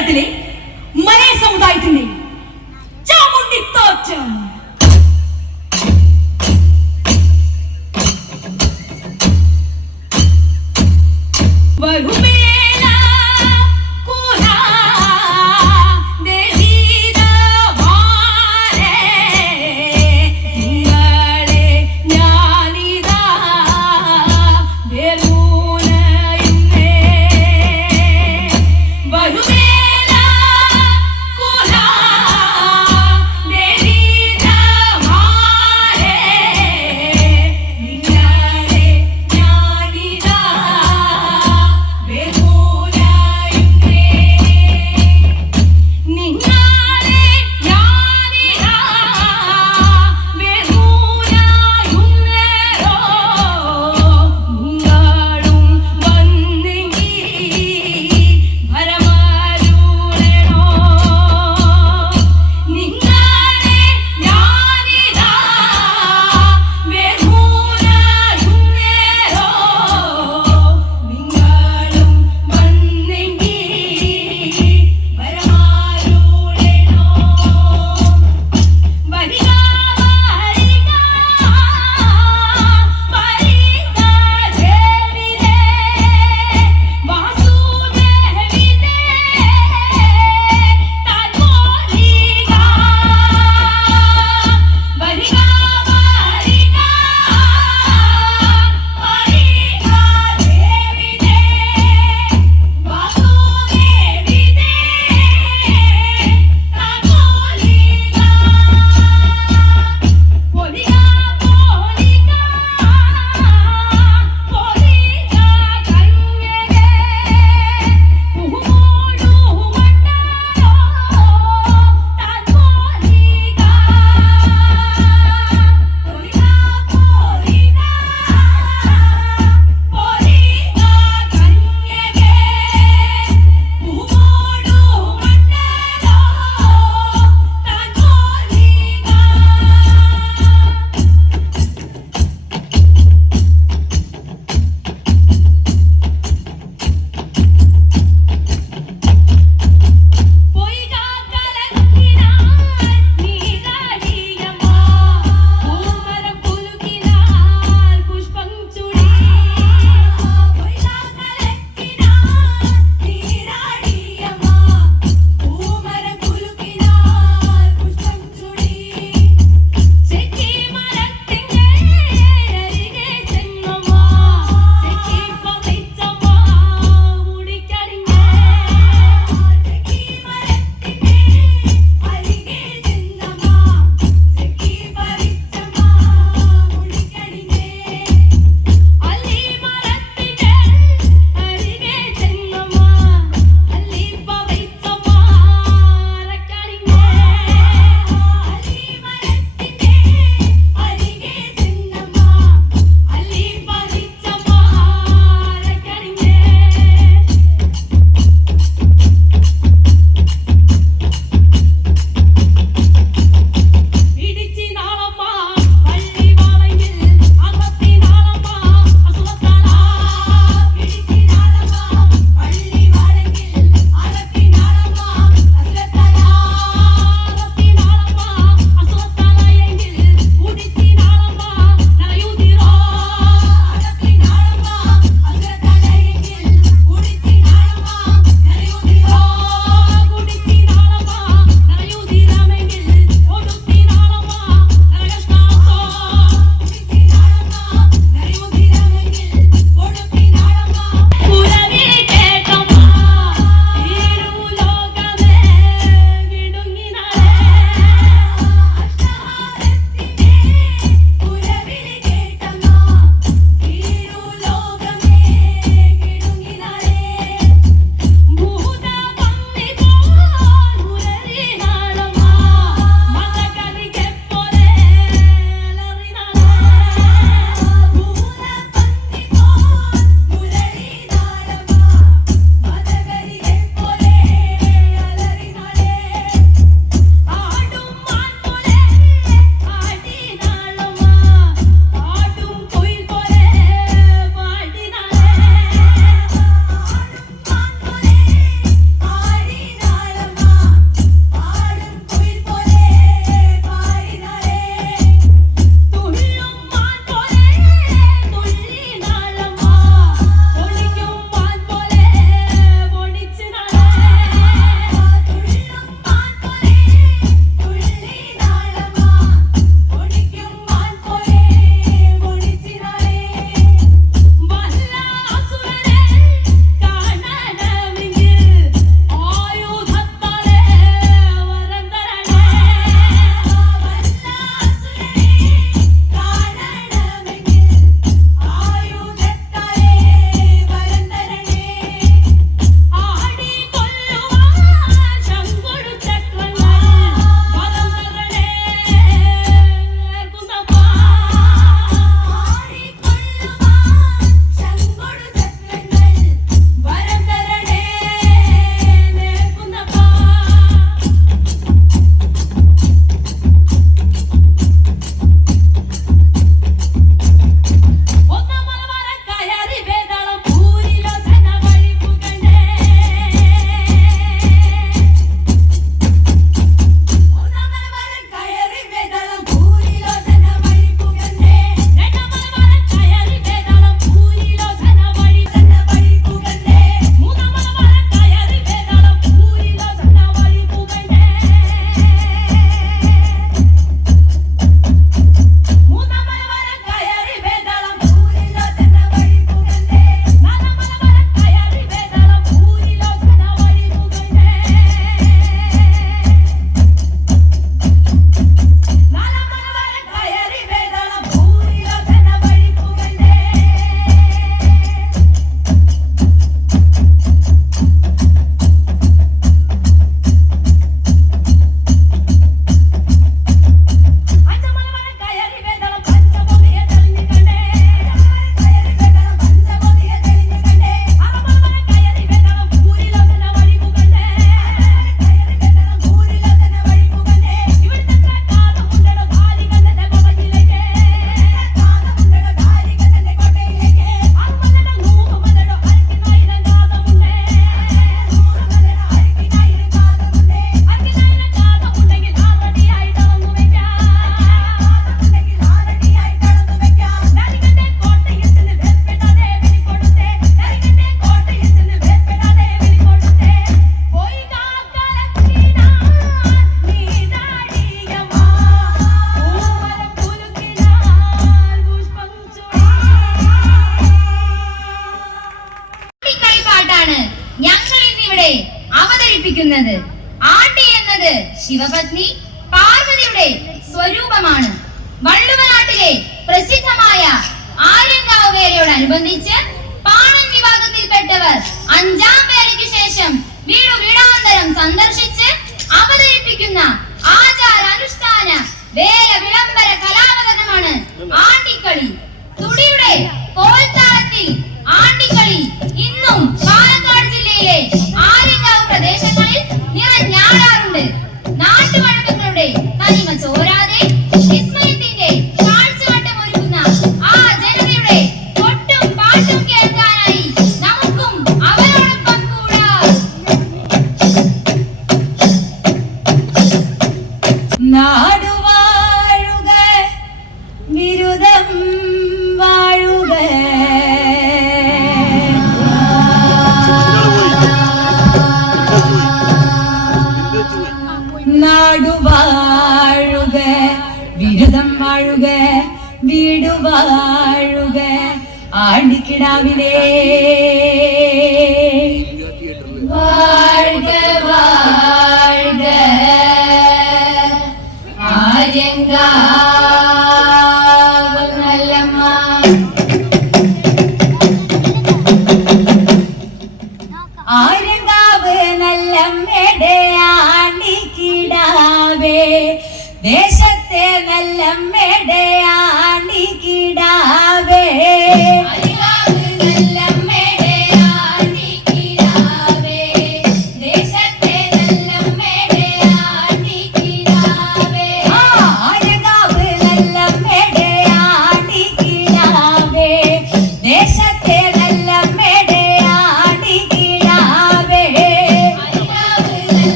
കേരളത്തിലെ